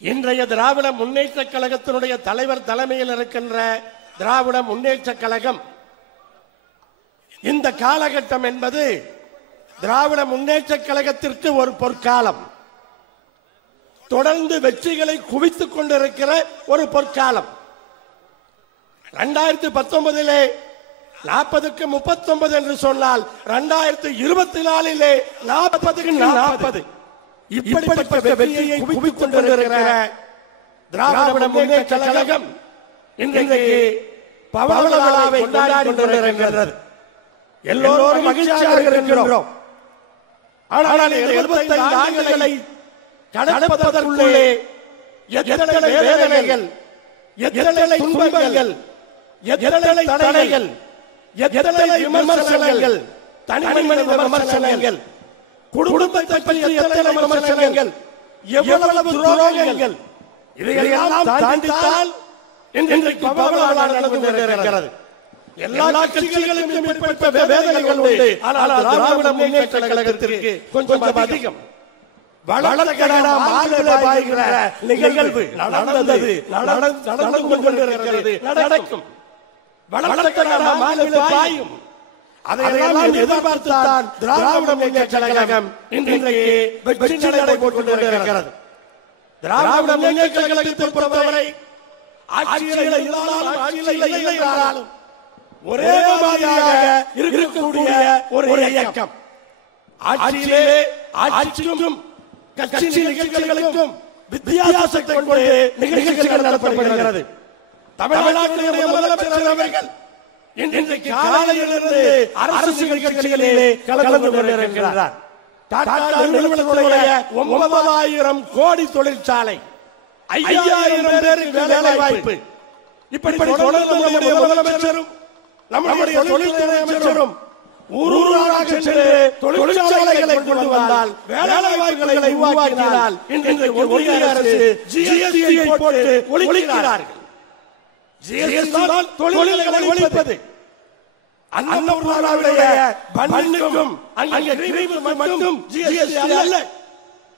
இன்றைய திராவிட முன்னேற்ற கழகத்தினுடைய தலைவர் தலைமையில் இருக்கின்ற திராவிட முன்னேற்ற கழகம் இந்த காலகட்டம் என்பது திராவிட முன்னேற்ற கழகத்திற்கு ஒரு பொற்காலம், தொடர்ந்து வெற்றிகளை குவித்துக் கொண்டிருக்கிற ஒரு பொற்காலம். 2019 40க்கு 39 என்று சொன்னால் 2024 40க்கு 40 இப்படிப்பட்ட வெற்றியை குவித்துக் கொண்டிருக்கிற திராவிட முன்னேற்ற கழகம் இன்றைக்கு பவள விழாவை கொண்டாடி கொண்டிருக்கிறது. எல்லோரும் மகிழ்ச்சியாக இருக்கிறோம். ஆனால் 75 ஆண்டுகளை கடப்பதற்குள்ளே எத்தனை வேதனைகள், எத்தனை துன்பங்கள், எத்தனை தடைகள், எத்தனை விமர்சனங்கள், தனிமனித விமர்சனங்கள், குடும்பத்தை பற்றி எத்தனை விமர்சனங்கள், எவ்வளவு துரோகங்கள், இதையெல்லாம் தாண்டித்தான் இன்றைக்கு பவள விழா நடந்து கொண்டிருக்கிறது. எல்லா கட்சிகளுக்கும் இப்படிப்பட்ட வேதனைகள் உண்டு. ஆனால் திராவிட முன்னேற்ற கழகத்திற்கு கொஞ்சம் அதிகம். வளர்க்கடா மாலை பாய்கிற நிகழ்வு நடந்தது, நடந்து கொண்டிருக்கிறது, நடக்கும். வளர்க்கடா மாலை பாயும். அதையெல்லாம் எதிர்பார்த்துத்தான் திராவிட முன்னேற்ற கழகம் இன்றைக்கு வெற்றி நடை போட்டுக் கொண்டிருக்கிறது. திராவிட முன்னேற்ற கழகத்தை பொறுத்தவரை ஆட்சியில் இருந்தாலும் ஆட்சியில் இல்லை என்றாலும் ஒரே மாதிரியாக இருக்கக்கூடிய ஒரு இயக்கம். ஆட்சியிலே ஆட்சிக்கும் கட்சி நிகழ்ச்சிகளுக்கும் வித்தியாசத்தை கொண்டு நிகழ்ச்சிகள் நடத்தப்படுகிறது. தமிழ்நாட்டினுடைய முதலமைச்சர் அவர்கள் இன்றைக்கு காலையிலிருந்து அரசு நிகழ்ச்சிகளிலே கலந்து கொண்டிருக்கிறார். டாடா நிறுவனத்துடைய 9,000 கோடி தொழிற்சாலை, 5,000 பேருக்கு வேலை வாய்ப்பு, இப்படி தொடர்ந்து நம்முடைய முதலமைச்சரும் நம்முடைய தொழில்துறை அமைச்சரும் ஊராக சென்று தொழிற்சாலைகளை கொண்டு வந்தால், வேலை வாய்ப்புகளை உருவாக்கினால் இன்றைக்கு ஒன்றிய அரசு ஜிஎஸ்டியை போட்டு ஒழிக்கிறார்கள். ஜிஎஸ்டி தான் தொழில்களை ஒழிப்பது. அன்னபூர்ணாவுடைய பண்ணுக்கும் அங்கே கிரீம் மட்டும் ஜிஎஸ்டி அல்ல.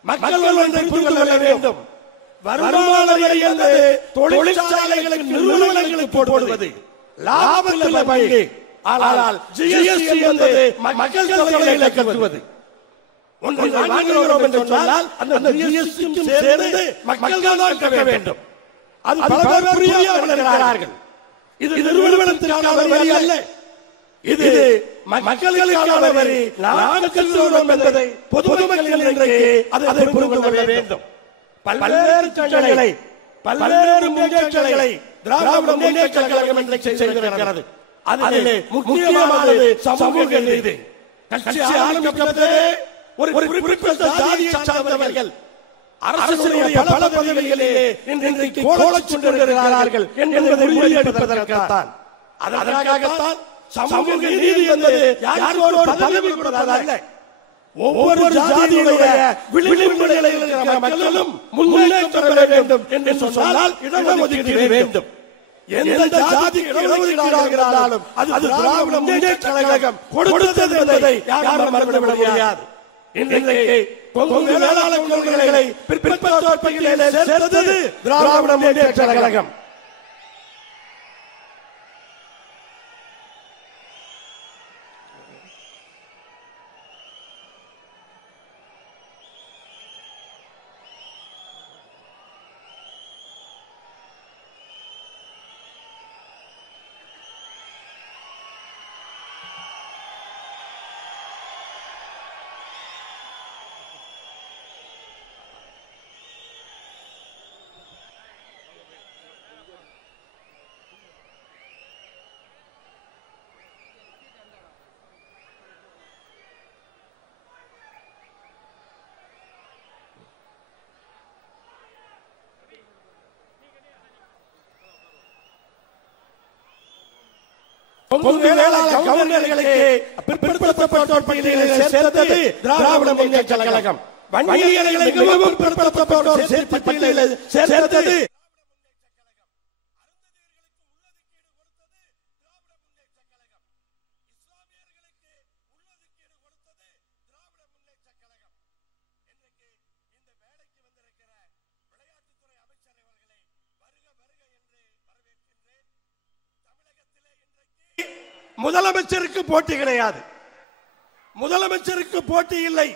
மக்கள் ஒன்றை புரிந்து கொள்ள வேண்டும். வருமான வரி என்பது தொழிற்சாலைகளுக்கு நிறுவனங்களுக்கு போடுவது, லாபத்தில் பங்கு. ஆனால் ஜிஎஸ்டி என்பது மக்கள் தொகைகளை கட்டுவது. ஒன்றை வாங்குகிறோம் என்று சொன்னால் அந்த ஜிஎஸ்டி சேர்ந்து மக்கள் தான் கட்ட வேண்டும். அது பல பேர் புரியாமல் இருக்கிறார்கள். இது நிறுவனத்திற்கான வரி அல்ல, இது மக்களுக்கான வரி. நாம் கட்டுகிறோம் என்பதை பொதுமக்கள் இன்றைக்கு அதை புரிந்து கொள்ள வேண்டும். பல்வேறு திட்டங்களை, பல்வேறு முன்னேற்றங்களை திராவிட முன்னேற்ற கழகம் இன்றைக்கு செய்திருக்கிறது. அதிலே முக்கியமானது சமூக நீதி. கட்சி ஆரம்பிக்கப்பட்டதே ஒரு குறிப்பிட்ட ஜாதியை சார்ந்தவர்கள் அரசுடைய பல பதவிகளிலே இன்றைக்கு கோலச் கொண்டிருக்கிறார்கள் என்பதை முறியடிப்பதற்காகத்தான். அதற்காகத்தான் சமூக நீதி என்பது யாருக்கோ ஒரு பதவி கொடுப்பதல்ல. ஒவ்வொரு ஜாதியுடைய விளிம்பு நிலையில் இருக்கிற மக்களும் முன்னேற்றம் பெற வேண்டும் என்று சொன்னால் இடஒதுக்கீடு வேண்டும். எந்த ஜாதிக்கு இடஒதுக்கீடாக இருந்தாலும் அது திராவிட முன்னேற்ற கழகம் கொடுத்தது என்பதை யாரும் மறந்துவிட முடியாது. இன்றைக்கு கொங்கு வேளாளர் கொள்கைகளை பிற்பட்டோர் பட்டியலிலே சேர்த்தது திராவிட முன்னேற்ற கழகம். கொங்கு வேளாளர் கவுண்டர்களுக்கு பிற்படுத்தப்பட்டோர் பட்டியலில் சேர்த்தது திராவிட முன்னேற்ற கழகம். வன்னியர்களுக்கு மிகவும் பிற்படுத்தப்பட்டோர் பட்டியலில் சேர்த்தது இன்றைக்கு இந்த வேலைக்கு வந்திருக்கிற விளையாட்டுத்துறை முதலமைச்சருக்கு போட்டி கிடையாது. முதலமைச்சருக்கு போட்டி இல்லை,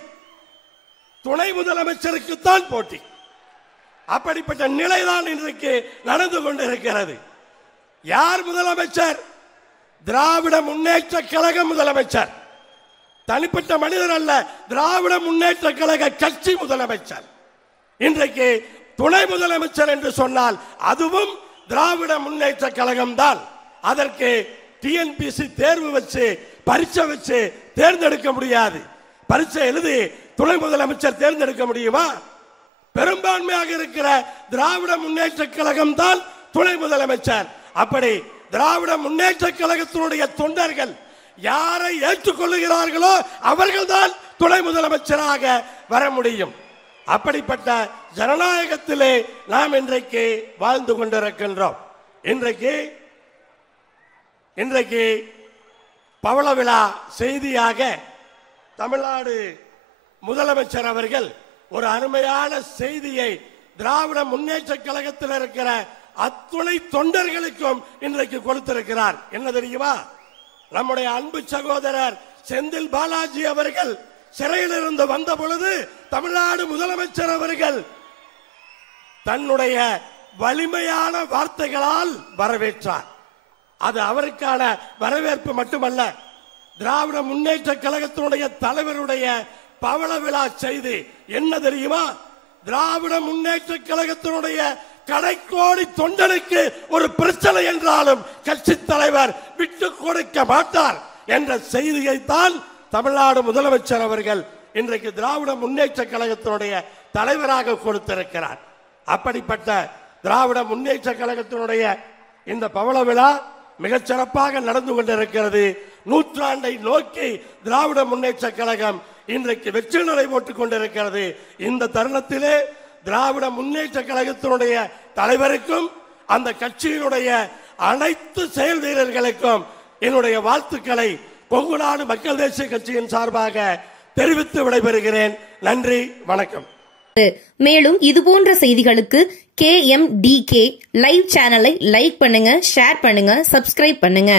துணை முதலமைச்சருக்கு தான் போட்டி. அப்படிப்பட்ட நிலைதான் இன்றைக்கு நடந்து கொண்டிருக்கிறது. யார் முதலமைச்சர்? திராவிட முன்னேற்ற கழக முதலமைச்சர். தனிப்பட்ட மனிதர் அல்ல, திராவிட முன்னேற்ற கழக கட்சி முதலமைச்சர். இன்றைக்கு துணை முதலமைச்சர் என்று சொன்னால் அதுவும் திராவிட முன்னேற்ற கழகம் தான். அதற்கு டிஎன்பிசி தேர்வு வச்சு பரீட்சை வச்சு தேர்ந்தெடுக்க முடியாது. பரீட்சை எழுதி துணை முதலமைச்சர் தேர்ந்தெடுக்க முடியுமா? பெரும்பான்மையாக இருக்கிற திராவிட முன்னேற்ற கழகம் தான் துணை முதலமைச்சர். அப்படி திராவிட முன்னேற்ற கழகத்தினுடைய தொண்டர்கள் யாரை ஏற்றுக்கொள்ளுகிறார்களோ அவர்கள்தான் துணை முதலமைச்சராக வர முடியும். அப்படிப்பட்ட ஜனநாயகத்திலே நாம் இன்றைக்கு வாழ்ந்து கொண்டிருக்கின்றோம். இன்றைக்கு பவள விழா செய்தியாக தமிழ்நாடு முதலமைச்சர் அவர்கள் ஒரு அருமையான செய்தியை திராவிட முன்னேற்ற கழகத்தில் இருக்கிற அத்துணை தொண்டர்களுக்கும் இன்றைக்கு கொடுத்திருக்கிறார். என்ன தெரியுமா? நம்முடைய அன்பு சகோதரர் செந்தில் பாலாஜி அவர்கள் சிறையில் இருந்து வந்த பொழுது தமிழ்நாடு முதலமைச்சர் அவர்கள் தன்னுடைய வலிமையான வார்த்தைகளால் வரவேற்றார். அது அவருக்கான வரவேற்பு மட்டுமல்ல, திராவிட முன்னேற்ற கழகத்தினுடைய தலைவருடைய பவள விழா செய்தி என்ன தெரியுமா? திராவிட முன்னேற்ற கழகத்தினுடைய கடைக்கோடி தொண்டனுக்கு ஒரு பிரச்சனை என்றாலும் கட்சி தலைவர் விட்டு கொடுக்க மாட்டார் என்ற செய்தியைத்தான் தமிழ்நாடு முதலமைச்சர் அவர்கள் இன்றைக்கு திராவிட முன்னேற்ற கழகத்தினுடைய தலைவராக கொடுத்திருக்கிறார். அப்படிப்பட்ட திராவிட முன்னேற்ற கழகத்தினுடைய இந்த பவள விழா மிகச் சிறப்பாக நடந்து கொண்டிருக்கிறது. நூற்றாண்டை நோக்கி திராவிட முன்னேற்ற கழகம் இன்றைக்கு வெற்றி நடை போட்டுக் கொண்டிருக்கிறது. இந்த தருணத்திலே திராவிட முன்னேற்ற கழகத்தினுடைய தலைவருக்கும் அந்த கட்சியினுடைய அனைத்து செயல் வீரர்களுக்கும் என்னுடைய வாழ்த்துக்களை கொங்கு நாடு மக்கள் தேசிய கட்சியின் சார்பாக தெரிவித்து விடைபெறுகிறேன். நன்றி, வணக்கம். மேலும் இதுபோன்ற செய்திகளுக்கு KMDK லைவ் சேனலை லைக் பண்ணுங்க, ஷேர் பண்ணுங்க, சப்ஸ்கிரைப் பண்ணுங்க.